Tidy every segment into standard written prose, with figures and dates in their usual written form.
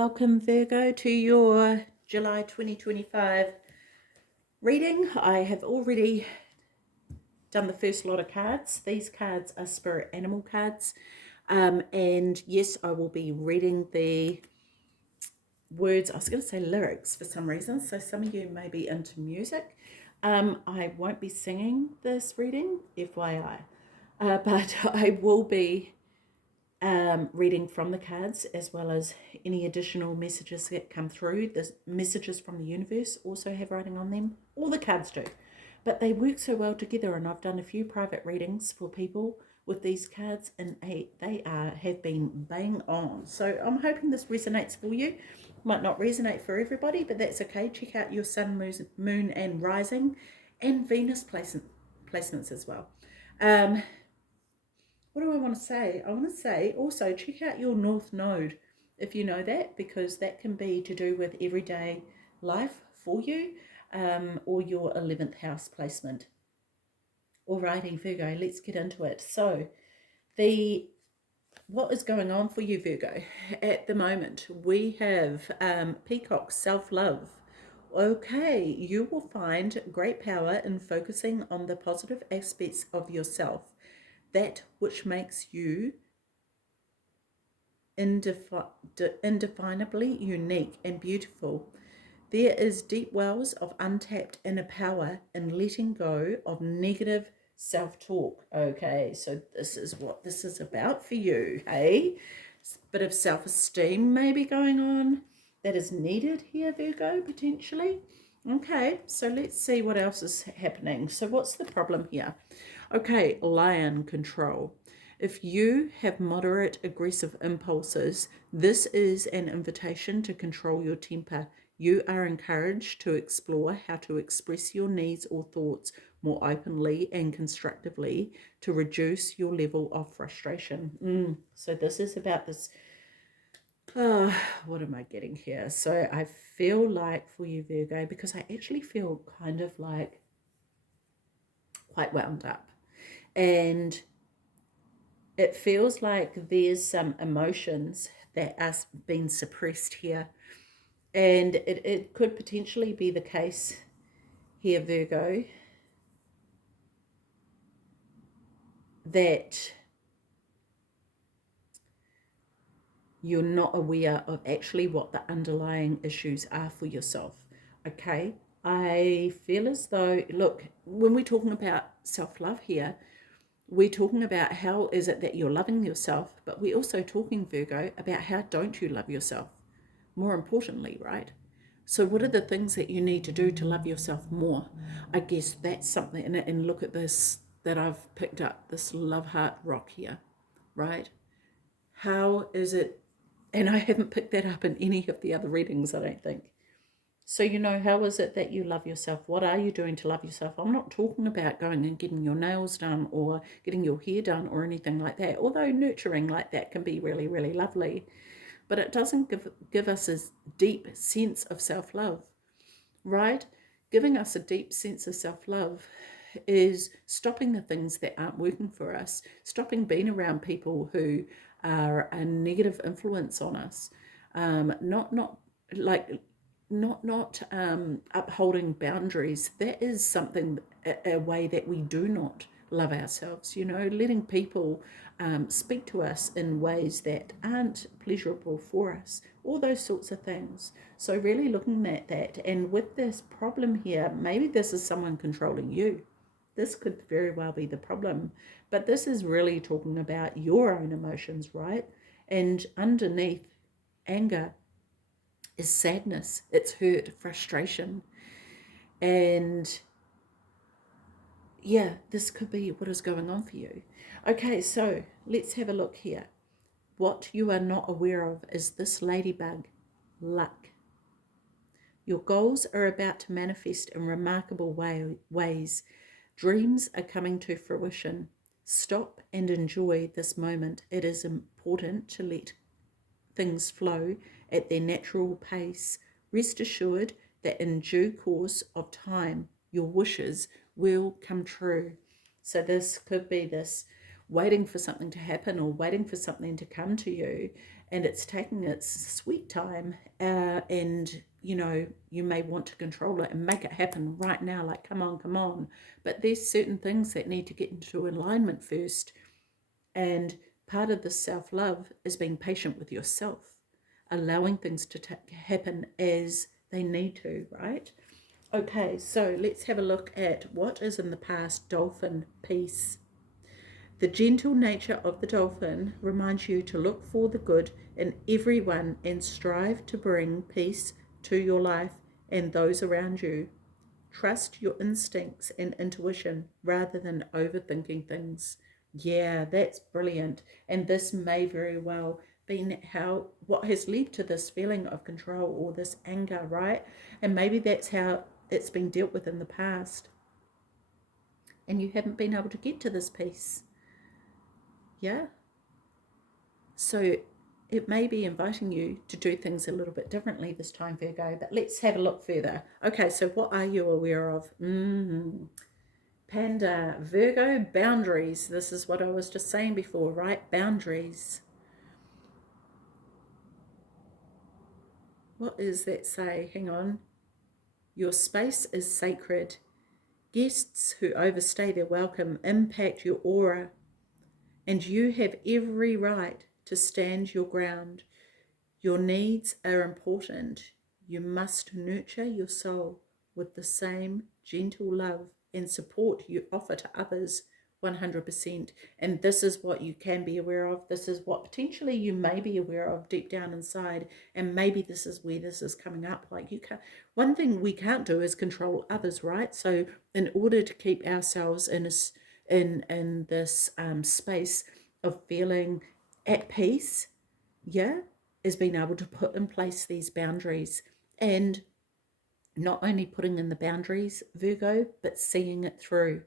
Welcome, Virgo, to your July 2025 reading. I have already done the first lot of cards. These cards are spirit animal cards. And yes, I will be reading the words. I was going to say lyrics for some reason. So some of you may be into music. I won't be singing this reading, FYI. But I will be reading from the cards, as well as any additional messages that come through. The messages from the universe also have writing on them. All the cards do, but they work so well together, and I've done a few private readings for people with these cards, and they have been bang on. So I'm hoping this resonates for you. Might not resonate for everybody, but that's okay. Check out your sun, moon and rising, and Venus placements as well. What do I want to say? I want to say also check out your North Node if you know that, because that can be to do with everyday life for you, or your 11th house placement. Alrighty, Virgo, let's get into it. So what is going on for you, Virgo? At the moment, we have Peacock, self-love. Okay, you will find great power in focusing on the positive aspects of yourself, that which makes you indefinably unique and beautiful. There is deep wells of untapped inner power in letting go of negative self-talk. Okay, so this is what this is about for you, hey? Bit of self-esteem maybe going on that is needed here, Virgo, potentially. Okay, so let's see what else is happening. So what's the problem here? Okay, lion control. If you have moderate aggressive impulses, this is an invitation to control your temper. You are encouraged to explore how to express your needs or thoughts more openly and constructively to reduce your level of frustration. So this is about this. What am I getting here? So I feel like for you, Virgo, because I actually feel kind of like quite wound up. And it feels like there's some emotions that are being suppressed here. And it could potentially be the case here, Virgo, that you're not aware of actually what the underlying issues are for yourself. Okay? I feel as though, look, when we're talking about self-love here, we're talking about how is it that you're loving yourself, but we're also talking, Virgo, about how don't you love yourself, more importantly, right? So what are the things that you need to do to love yourself more? I guess that's something, and look at this that I've picked up, this love heart rock here, right? How is it, and I haven't picked that up in any of the other readings, I don't think. So, how is it that you love yourself? What are you doing to love yourself? I'm not talking about going and getting your nails done or getting your hair done or anything like that, although nurturing like that can be really, really lovely. But it doesn't give us a deep sense of self-love, right? Giving us a deep sense of self-love is stopping the things that aren't working for us, stopping being around people who are a negative influence on us, not upholding boundaries. That is something, a way that we do not love ourselves, letting people speak to us in ways that aren't pleasurable for us, all those sorts of things. So really looking at that, and with this problem here, maybe this is someone controlling you. This could very well be the problem, but this is really talking about your own emotions, right? And underneath anger is sadness, it's hurt, frustration. And yeah, this could be what is going on for you. Okay, so let's have a look here. What you are not aware of is this ladybug, luck. Your goals are about to manifest in remarkable ways. Dreams are coming to fruition. Stop and enjoy this moment. It is important to let things flow at their natural pace. Rest assured that in due course of time, your wishes will come true. So this could be this waiting for something to happen or waiting for something to come to you. and it's taking its sweet time, and you may want to control it and make it happen right now, like come on, but there's certain things that need to get into alignment first. And part of the self-love is being patient with yourself, allowing things to happen as they need to, right? Okay, so let's have a look at what is in the past dolphin piece. The gentle nature of the dolphin reminds you to look for the good in everyone and strive to bring peace to your life and those around you. Trust your instincts and intuition rather than overthinking things. Yeah, that's brilliant. And this may very well be what has led to this feeling of control or this anger, right? And maybe that's how it's been dealt with in the past. And you haven't been able to get to this peace. Yeah. So it may be inviting you to do things a little bit differently this time, Virgo. But let's have a look further. Okay, so what are you aware of? Panda, Virgo, boundaries. This is what I was just saying before, right? Boundaries. What does that say? Hang on. Your space is sacred. Guests who overstay their welcome impact your aura, and you have every right to stand your ground. Your needs are important. You must nurture your soul with the same gentle love and support you offer to others 100%. And this is what you can be aware of. This is what potentially you may be aware of deep down inside. And maybe this is where this is coming up. Like, you can't, one thing we can't do is control others, right? So in order to keep ourselves in this space of feeling at peace, yeah, is being able to put in place these boundaries, and not only putting in the boundaries, Virgo, but seeing it through,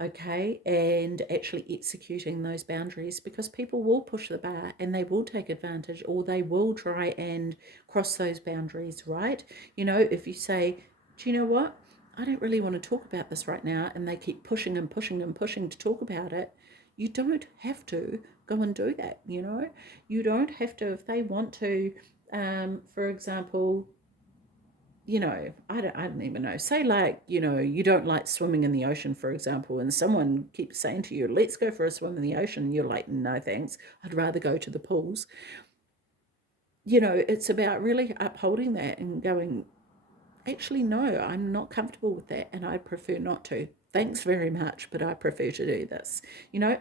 okay, and actually executing those boundaries, because people will push the bar and they will take advantage, or they will try and cross those boundaries, right? If you say, do you know what? I don't really want to talk about this right now, and they keep pushing and pushing and pushing to talk about it. You don't have to go and do that. You don't have to. If they want to, for example, I don't even know. Say, like, you don't like swimming in the ocean, for example, and someone keeps saying to you, let's go for a swim in the ocean. And you're like, no, thanks. I'd rather go to the pools. It's about really upholding that and going, actually, no, I'm not comfortable with that, and I prefer not to. Thanks very much, but I prefer to do this.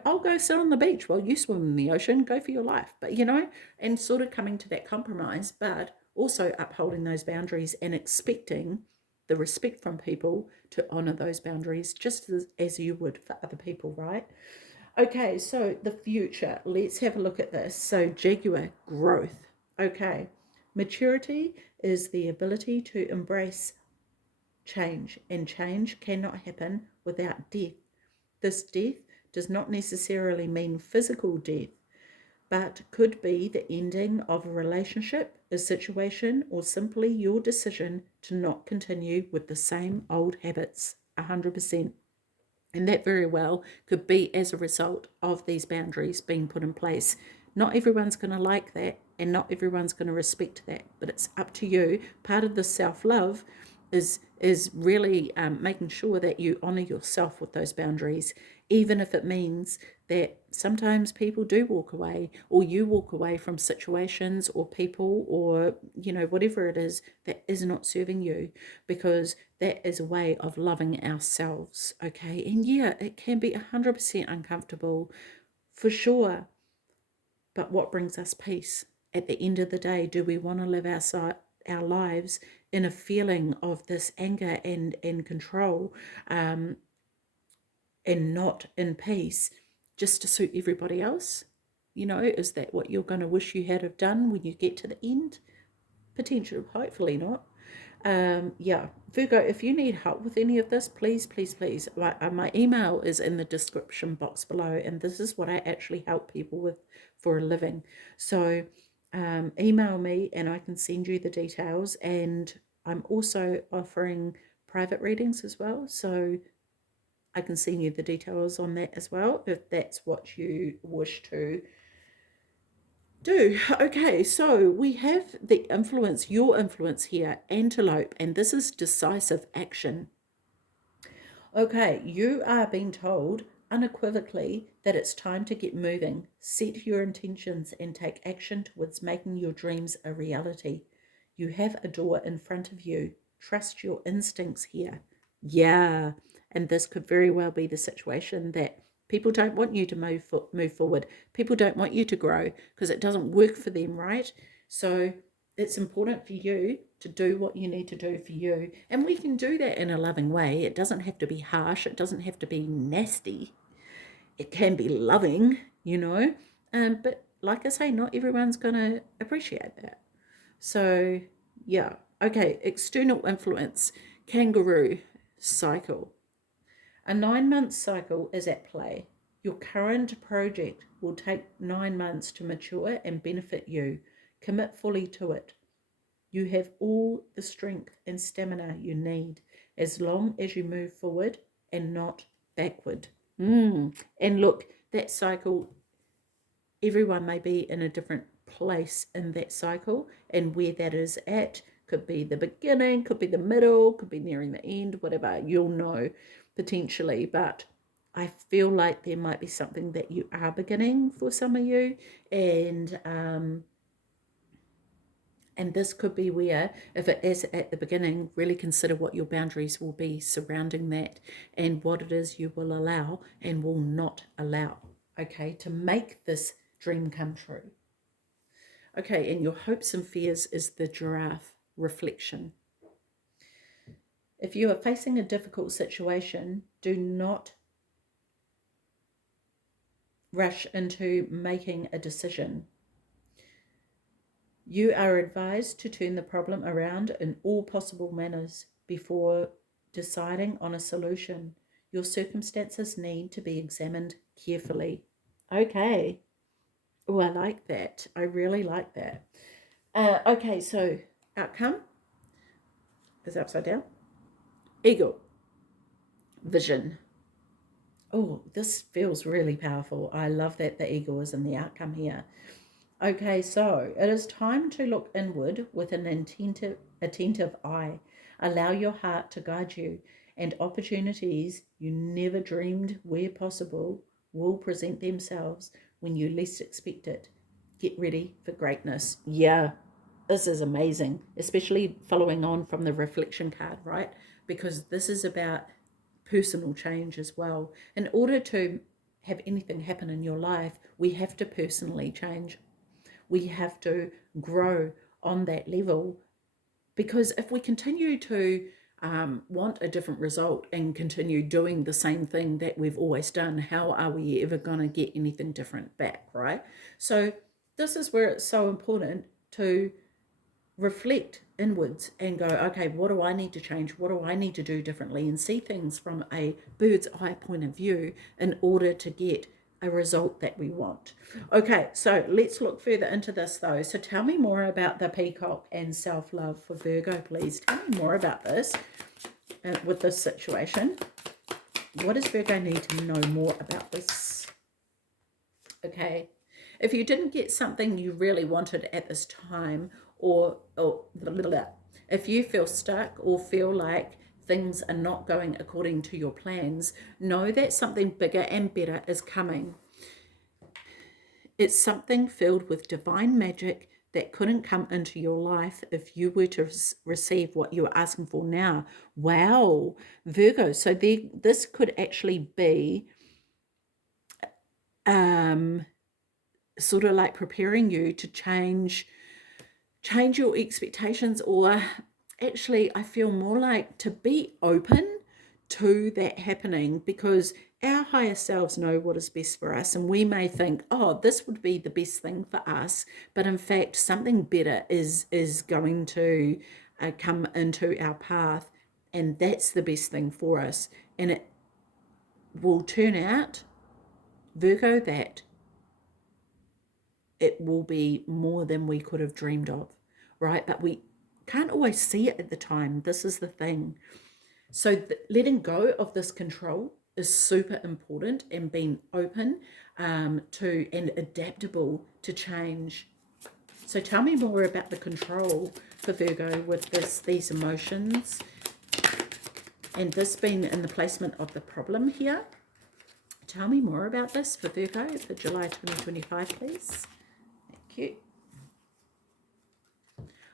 I'll go sit on the beach while you swim in the ocean, go for your life. But, and sort of coming to that compromise, but also upholding those boundaries and expecting the respect from people to honor those boundaries just as you would for other people, right? Okay, so the future. Let's have a look at this. So, Jaguar, growth. Okay, maturity is the ability to embrace change, and change cannot happen without death. This death does not necessarily mean physical death, but could be the ending of a relationship, a situation, or simply your decision to not continue with the same old habits 100%. And that very well could be as a result of these boundaries being put in place. Not everyone's going to like that, and not everyone's going to respect that, but it's up to you. Part of the self-love is really making sure that you honor yourself with those boundaries, even if it means that sometimes people do walk away, or you walk away from situations or people, or whatever it is that is not serving you, because that is a way of loving ourselves. Okay, and yeah, it can be 100% uncomfortable, for sure, but what brings us peace at the end of the day? Do we want to live our lives in a feeling of this anger and control, and not in peace, just to suit everybody else? Is that what you're going to wish you had have done when you get to the end? Potentially, hopefully not. Yeah, Virgo, if you need help with any of this, please, please, please, my email is in the description box below, and this is what I actually help people with for a living. So email me and I can send you the details, and I'm also offering private readings as well, so I can send you the details on that as well if that's what you wish to Do. Okay, so we have the influence, your influence here, antelope, and this is decisive action. Okay, you are being told unequivocally that it's time to get moving. Set your intentions and take action towards making your dreams a reality. You have a door in front of you. Trust your instincts here. Yeah, and this could very well be the situation that people don't want you to move forward. People don't want you to grow because it doesn't work for them, right? So it's important for you to do what you need to do for you. And we can do that in a loving way. It doesn't have to be harsh, it doesn't have to be nasty. It can be loving, you know. But like I say, not everyone's going to appreciate that. So, yeah. Okay, external influence, kangaroo cycle. A 9 month cycle is at play. Your current project will take 9 months to mature and benefit you. Commit fully to it. You have all the strength and stamina you need as long as you move forward and not backward. And look, that cycle, everyone may be in a different place in that cycle, and where that is at could be the beginning, could be the middle, could be nearing the end, whatever, you'll know potentially. But I feel like there might be something that you are beginning for some of you, and this could be where, if it is at the beginning, really consider what your boundaries will be surrounding that and what it is you will allow and will not allow, okay, to make this dream come true. Okay, and your hopes and fears is the giraffe reflection. If you are facing a difficult situation, do not rush into making a decision. You are advised to turn the problem around in all possible manners before deciding on a solution. Your circumstances need to be examined carefully. Okay. Oh, I like that. I really like that. Okay, so outcome is upside down. Eagle, vision. Oh, this feels really powerful. I love that the eagle is in the outcome here. Okay, so it is time to look inward with an attentive eye. Allow your heart to guide you, and opportunities you never dreamed were possible will present themselves when you least expect it. Get ready for greatness. Yeah, this is amazing, especially following on from the reflection card, right? Because this is about personal change as well. In order to have anything happen in your life, we have to personally change. We have to grow on that level, because if we continue to want a different result and continue doing the same thing that we've always done, how are we ever going to get anything different back, right? So this is where it's so important to reflect inwards and go, okay, what do I need to change? What do I need to do differently? And see things from a bird's eye point of view in order to get a result that we want. Okay, so let's look further into this though. So tell me more about the peacock and self-love for Virgo, please. Tell me more about this with this situation. What does Virgo need to know more about this? Okay. If you didn't get something you really wanted at this time, or if you feel stuck or feel like things are not going according to your plans, know that something bigger and better is coming. It's something filled with divine magic that couldn't come into your life if you were to receive what you're asking for now. Wow, Virgo. So this could actually be sort of like preparing you to change your expectations, or actually I feel more like to be open to that happening, because our higher selves know what is best for us, and we may think, oh, this would be the best thing for us, but in fact something better is going to come into our path, and that's the best thing for us, and it will turn out, Virgo, that it will be more than we could have dreamed of, right? But we can't always see it at the time. This is the thing. So letting go of this control is super important, and being open to and adaptable to change So tell me more about the control for Virgo with these emotions, and this being in the placement of the problem here. Tell me more about this for Virgo for July 2025, please. Thank you.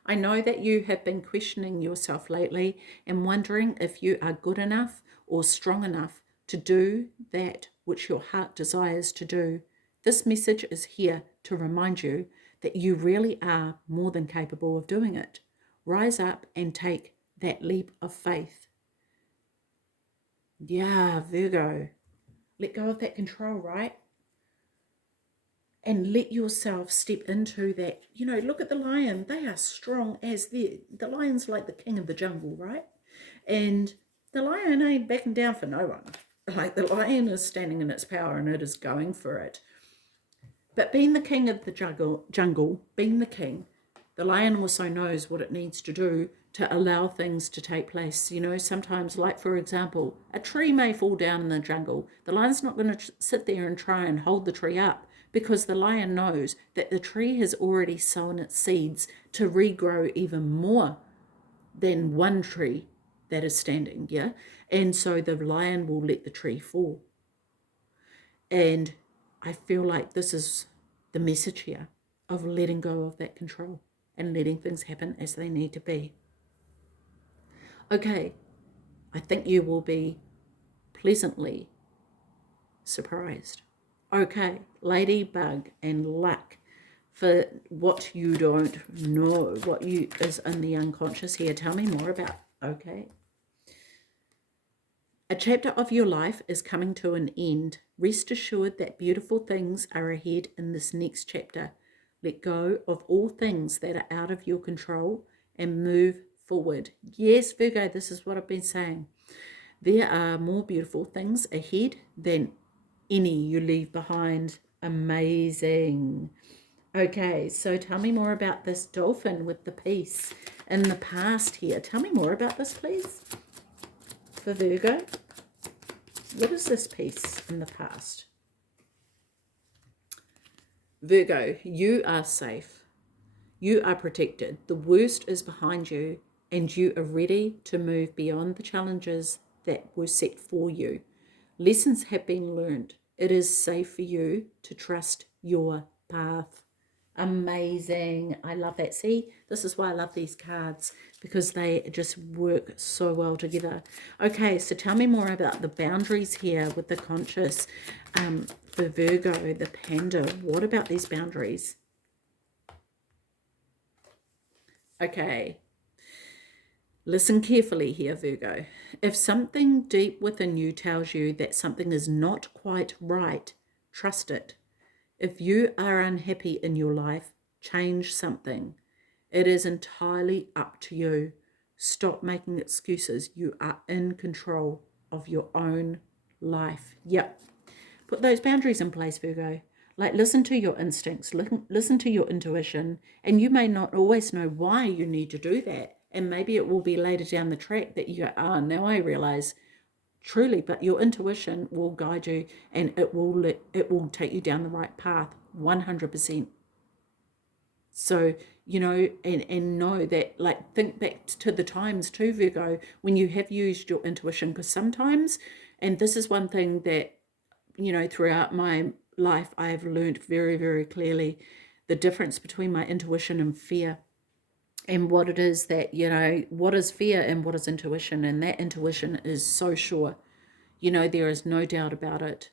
I know that you have been questioning yourself lately and wondering if you are good enough or strong enough to do that which your heart desires to do. This message is here to remind you that you really are more than capable of doing it. Rise up and take that leap of faith. Yeah, Virgo. Let go of that control, right? And let yourself step into that. You know, look at the lion. They are strong as the lion's like the king of the jungle, right? And the lion ain't backing down for no one. Like, the lion is standing in its power and it is going for it. But being the king of the jungle, being the king, the lion also knows what it needs to do to allow things to take place. You know, sometimes, like for example, a tree may fall down in the jungle. The lion's not going to sit there and try and hold the tree up, because the lion knows that the tree has already sown its seeds to regrow even more than one tree that is standing, yeah? And so the lion will let the tree fall. And I feel like this is the message here of letting go of that control and letting things happen as they need to be. Okay, I think you will be pleasantly surprised. Okay, ladybug and luck for what you don't know, what you is in the unconscious here. Tell me more about, okay. A chapter of your life is coming to an end. Rest assured that beautiful things are ahead in this next chapter. Let go of all things that are out of your control and move forward. Yes, Virgo, this is what I've been saying. There are more beautiful things ahead than any you leave behind. Amazing. Okay, so tell me more about this dolphin with the peace in the past here. Tell me more about this, please, for Virgo. What is this peace in the past? Virgo, you are safe. You are protected. The worst is behind you, and you are ready to move beyond the challenges that were set for you. Lessons have been learned. It is safe for you to trust your path. Amazing. I love that. See, this is why I love these cards, because they just work so well together. Okay, so tell me more about the boundaries here with the conscious for Virgo, the panda. What about these boundaries? Okay, listen carefully here, Virgo. If something deep within you tells you that something is not quite right, trust it. If you are unhappy in your life, change something. It is entirely up to you. Stop making excuses. You are in control of your own life. Yep. Put those boundaries in place, Virgo. Like, listen to your instincts, listen to your intuition, and you may not always know why you need to do that. And maybe it will be later down the track that you go, now I realize truly, but your intuition will guide you, and it will take you down the right path 100%. So, you know, and know that, like, think back to the times too, Virgo, when you have used your intuition, because sometimes, and this is one thing that, you know, throughout my life I have learned very, very clearly the difference between my intuition and fear, and what it is that, you know, what is fear and what is intuition. And that intuition is so sure, you know, there is no doubt about it.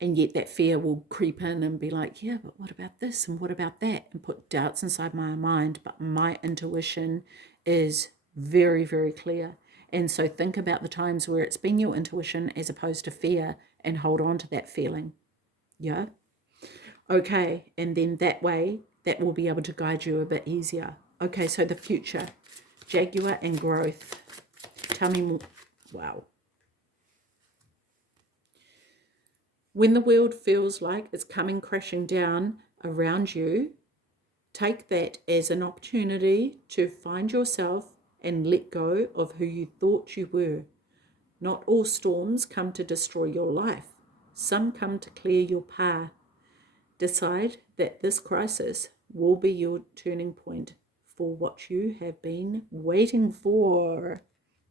And yet that fear will creep in and be like, yeah, but what about this and what about that, and put doubts inside my mind. But my intuition is very, very clear. And so think about the times where it's been your intuition as opposed to fear, and hold on to that feeling. Yeah. Okay. And then that way, that will be able to guide you a bit easier. Okay. So the future, Jaguar and growth. Tell me more. Wow. When the world feels like it's coming crashing down around you, take that as an opportunity to find yourself and let go of who you thought you were. Not all storms come to destroy your life. Some come to clear your path. Decide that this crisis will be your turning point for what you have been waiting for.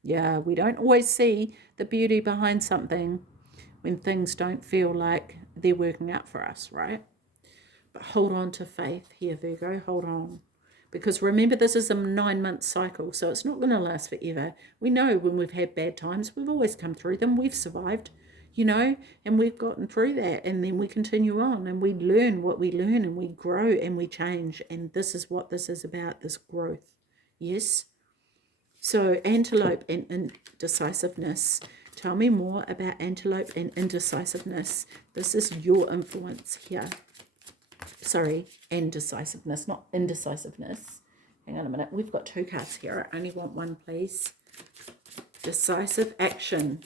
Yeah, we don't always see the beauty behind something when things don't feel like they're working out for us, right? But hold on to faith here, Virgo. Hold on. Because remember, this is a 9-month cycle, so it's not going to last forever. We know when we've had bad times, we've always come through them. We've survived, and we've gotten through that. And then we continue on and we learn what we learn and we grow and we change. And this is what this is about, this growth. Yes? So antelope and indecisiveness. Tell me more about antelope and indecisiveness. This is your influence here. Sorry, indecisiveness, not indecisiveness. Hang on a minute. We've got 2 cards here. I only want one, please. Decisive action.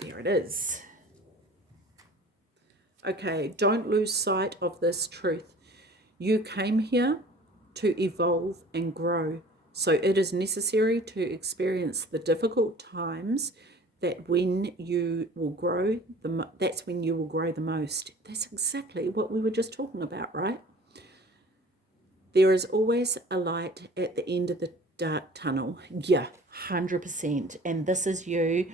There it is. Okay, don't lose sight of this truth. You came here to evolve and grow. So it is necessary to experience the difficult times that when you will grow, that's when you will grow the most. That's exactly what we were just talking about, right? There is always a light at the end of the dark tunnel. Yeah, 100%. And this is you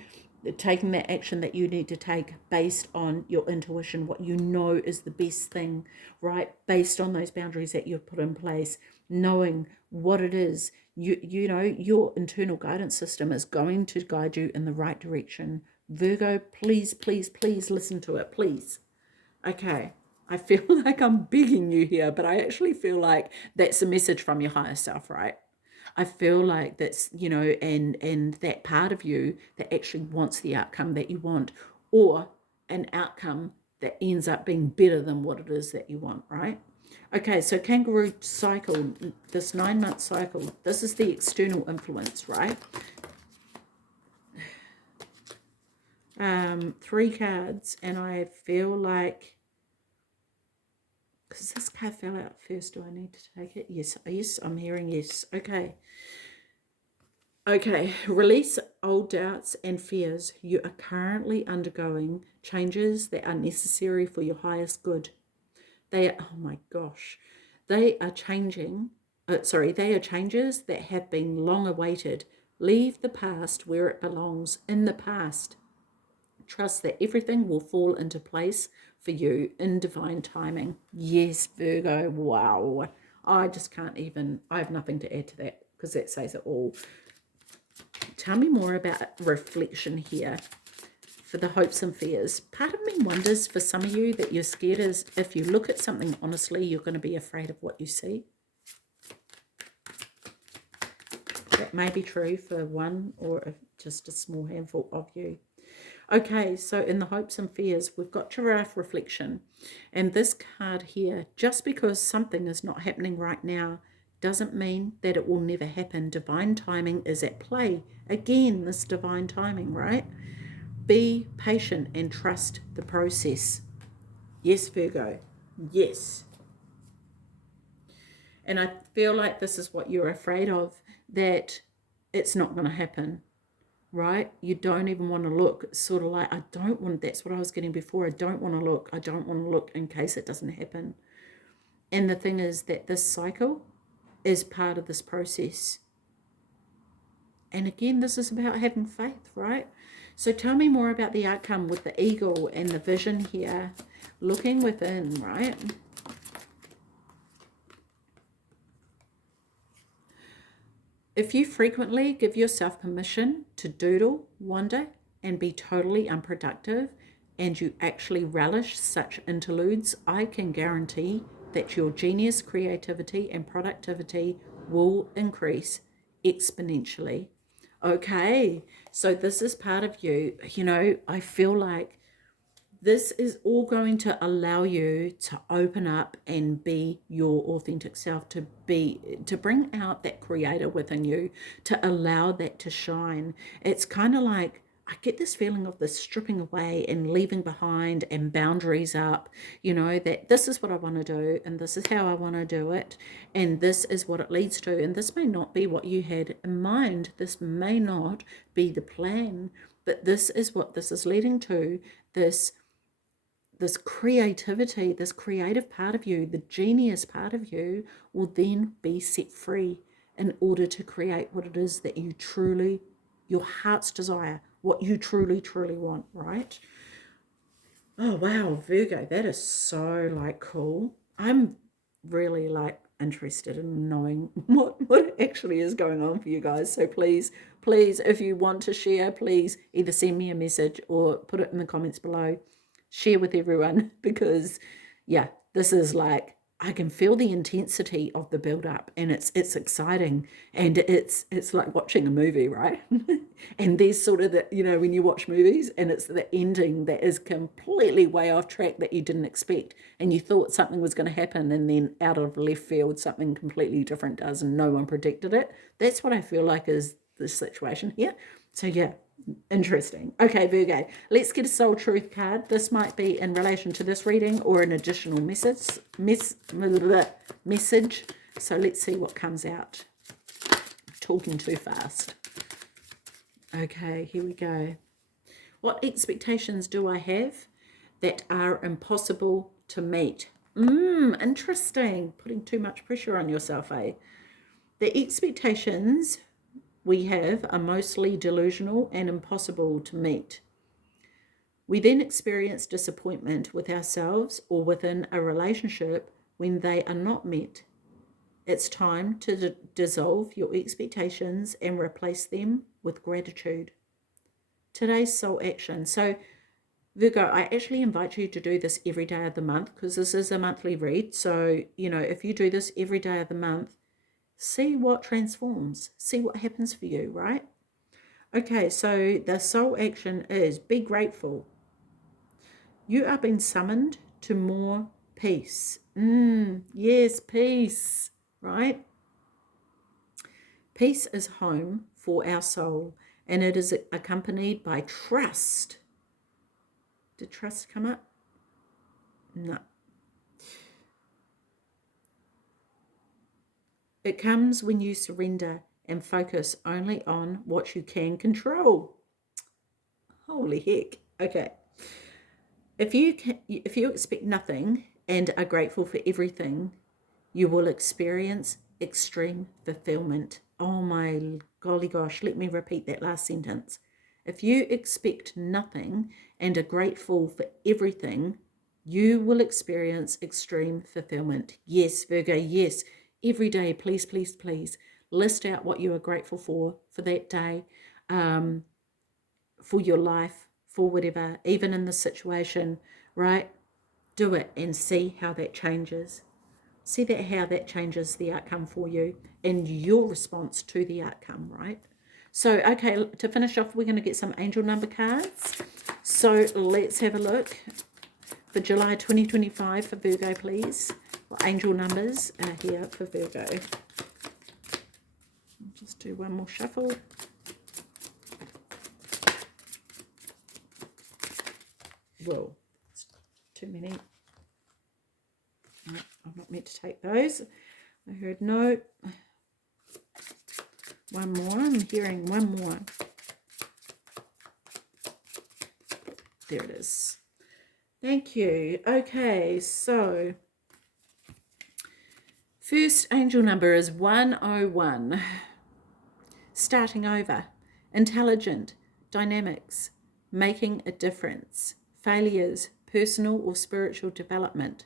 taking that action that you need to take based on your intuition, what you know is the best thing, right? Based on those boundaries that you've put in place, knowing what it is. You know, your internal guidance system is going to guide you in the right direction. Virgo, please, please, please listen to it, please. Okay, I feel like I'm begging you here, but I actually feel like that's a message from your higher self, right? I feel like that's, and that part of you that actually wants the outcome that you want, or an outcome that ends up being better than what it is that you want, right? Okay, so kangaroo cycle, this 9-month cycle, this is the external influence, right? 3 cards, and I feel like, because this card fell out first, do I need to take it? Yes, I'm hearing yes. Okay, release old doubts and fears. You are currently undergoing changes that are necessary for your highest good. They are, oh my gosh, they are changing. They are changes that have been long awaited. Leave the past where it belongs, in the past. Trust that everything will fall into place for you in divine timing. Yes, Virgo, wow. I just can't even, I have nothing to add to that because that says it all. Tell me more about reflection here for the hopes and fears. Part of me wonders for some of you that you're scared is if you look at something honestly, you're going to be afraid of what you see. That may be true for one or just a small handful of you. Okay, so in the hopes and fears, we've got giraffe reflection. And this card here, just because something is not happening right now, doesn't mean that it will never happen. Divine timing is at play. Again, this divine timing, right? Be patient and trust the process. Yes, Virgo. Yes. And I feel like this is what you're afraid of, that it's not going to happen, right? You don't even want to look. It's sort of like, I don't want, that's what I was getting before. I don't want to look. I don't want to look in case it doesn't happen. And the thing is that this cycle is part of this process. And again, this is about having faith, right? So tell me more about the outcome with the eagle and the vision here. Looking within, right? If you frequently give yourself permission to doodle, wonder, and be totally unproductive, and you actually relish such interludes, I can guarantee that your genius, creativity, and productivity will increase exponentially. Okay, so this is part of you. I feel like this is all going to allow you to open up and be your authentic self, to bring out that creator within you, to allow that to shine. It's kind of like, I get this feeling of this stripping away and leaving behind and boundaries up, that this is what I want to do and this is how I want to do it and this is what it leads to. And this may not be what you had in mind. This may not be the plan, But this is what this is leading to, this creativity, this creative part of you, the genius part of you, will then be set free in order to create what it is that you truly, your heart's desire, what you truly, truly want, right? Oh, wow, Virgo, that is so, like, cool. I'm really, like, interested in knowing what actually is going on for you guys. So please, if you want to share, please either send me a message or put it in the comments below. Share with everyone because, yeah, this is like, I can feel the intensity of the build up, and it's exciting, and it's like watching a movie, right? And there's sort of the, when you watch movies and it's the ending that is completely way off track that you didn't expect, and you thought something was going to happen, and then out of left field something completely different does, and no one predicted it. That's what I feel like is the situation here. So yeah, interesting. Okay, Virgo, let's get a soul truth card. This might be in relation to this reading or an additional message. So let's see what comes out. I'm talking too fast. Okay, here we go. What expectations do I have that are impossible to meet? Interesting. Putting too much pressure on yourself, eh? The expectations we have are mostly delusional and impossible to meet. We then experience disappointment with ourselves or within a relationship when they are not met. It's time to dissolve your expectations and replace them with gratitude. Today's soul action. So, Virgo, I actually invite you to do this every day of the month because this is a monthly read. So, if you do this every day of the month, see what transforms, see what happens for you, right? Okay, so the soul action is be grateful. You are being summoned to more peace. Yes, peace, right? Peace is home for our soul, and it is accompanied by trust. Did trust come up? No. It comes when you surrender and focus only on what you can control. Holy heck. Okay. If you expect nothing and are grateful for everything, you will experience extreme fulfillment. Oh my golly gosh, let me repeat that last sentence. If you expect nothing and are grateful for everything, you will experience extreme fulfillment. Yes, Virgo, yes. Every day, please, please, please list out what you are grateful for that day, for your life, for whatever, even in this situation, right? Do it and see how that changes. See how that changes the outcome for you and your response to the outcome, right? So, okay, to finish off, we're going to get some angel number cards. So let's have a look for July 2025 for Virgo, please. What angel numbers are here for Virgo? Just do one more shuffle. Whoa, too many. No, I'm not meant to take those. I heard no. One more. I'm hearing one more. There it is. Thank you. Okay, so first angel number is 101. Starting over. Intelligent. Dynamics. Making a difference. Failures. Personal or spiritual development.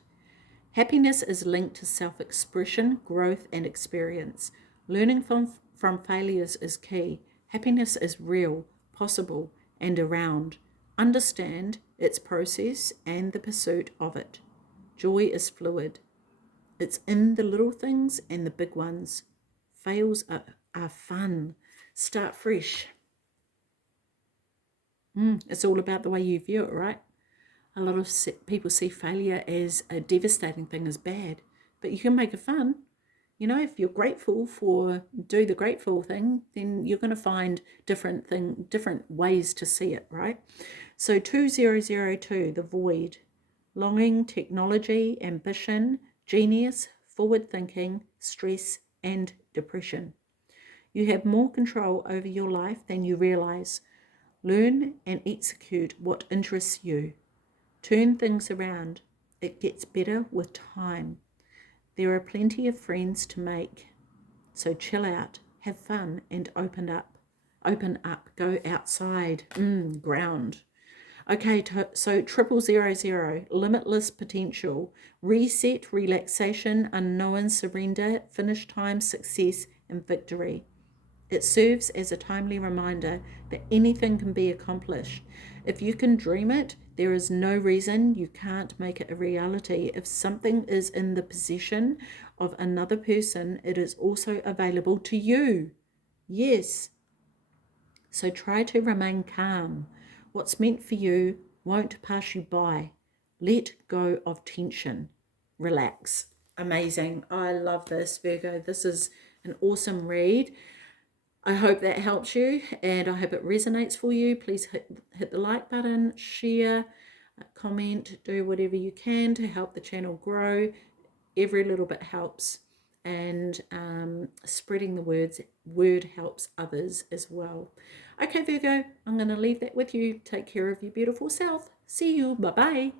Happiness is linked to self-expression, growth, and experience. Learning from failures is key. Happiness is real, possible, and around. Understand its process and the pursuit of it. Joy is fluid. It's in the little things and the big ones. Fails are fun. Start fresh. It's all about the way you view it, right? A lot of people see failure as a devastating thing, as bad, but you can make it fun. If you're grateful do the grateful thing, then you're going to find different ways to see it, right? So 2002, the void, longing, technology, ambition, genius, forward thinking, stress, and depression. You have more control over your life than you realize. Learn and execute what interests you. Turn things around. It gets better with time. There are plenty of friends to make. So chill out, have fun, and open up. Open up, go outside, ground. Okay, so 0000, limitless potential, reset, relaxation, unknown, surrender, finish time, success, and victory. It serves as a timely reminder that anything can be accomplished. If you can dream it, there is no reason you can't make it a reality. If something is in the possession of another person, it is also available to you. Yes. So try to remain calm. What's meant for you won't pass you by. Let go of tension. Relax. Amazing. I love this, Virgo. This is an awesome read. I hope that helps you and I hope it resonates for you. Please hit the like button, share, comment, do whatever you can to help the channel grow. Every little bit helps, and spreading the word helps others as well. Okay, Virgo, I'm going to leave that with you. Take care of your beautiful self. See you. Bye-bye.